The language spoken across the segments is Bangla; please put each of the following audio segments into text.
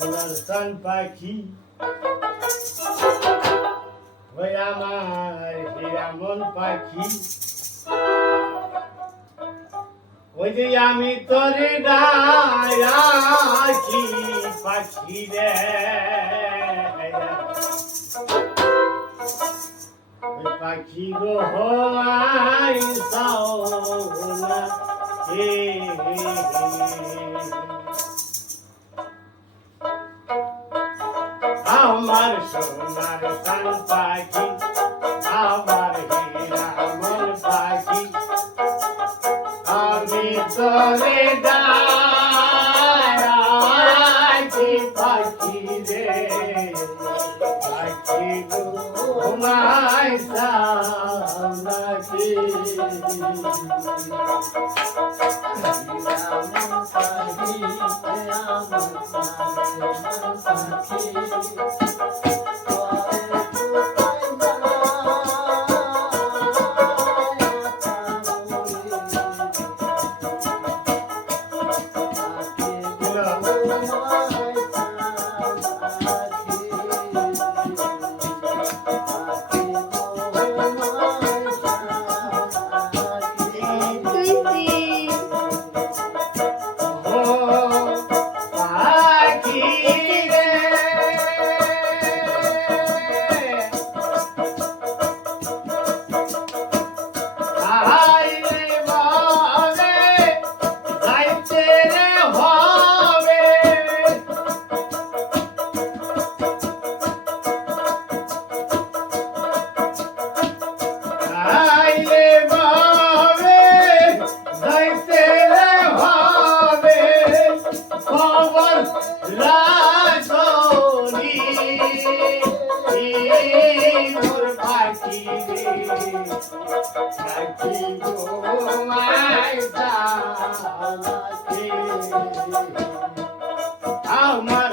সোনার সান পাখি। ওই আমার হিরামন পাখি। ওই যে আমি তোরে ডাকি পাখি রে। পাখি গো হওয়াই সাওনা হে আমার সোনার সান পাখি, আমার হীরা মন পাখি। আমি তোরে ডাকি পাখি রে? পাখি ঘুমাই Thank you. আমার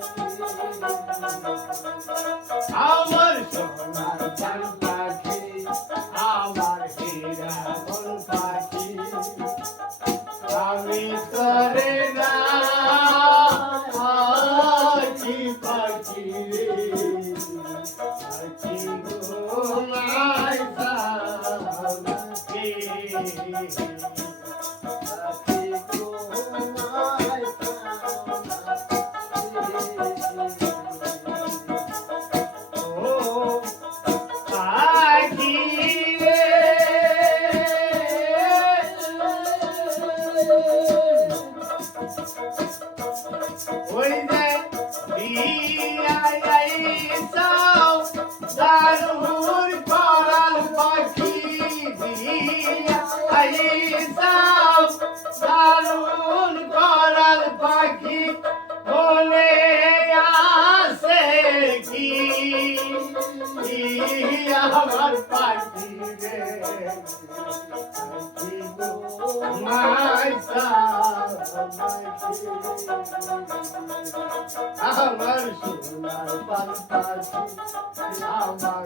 আমার সোনার চান পাখি, আমার হীরা মন পাখি। আমি করে না পাখি? পাখি রে পাখি দিয়াইসাও দারুর করাল পাখি বলে আসে আমার সোনার পাখি আমার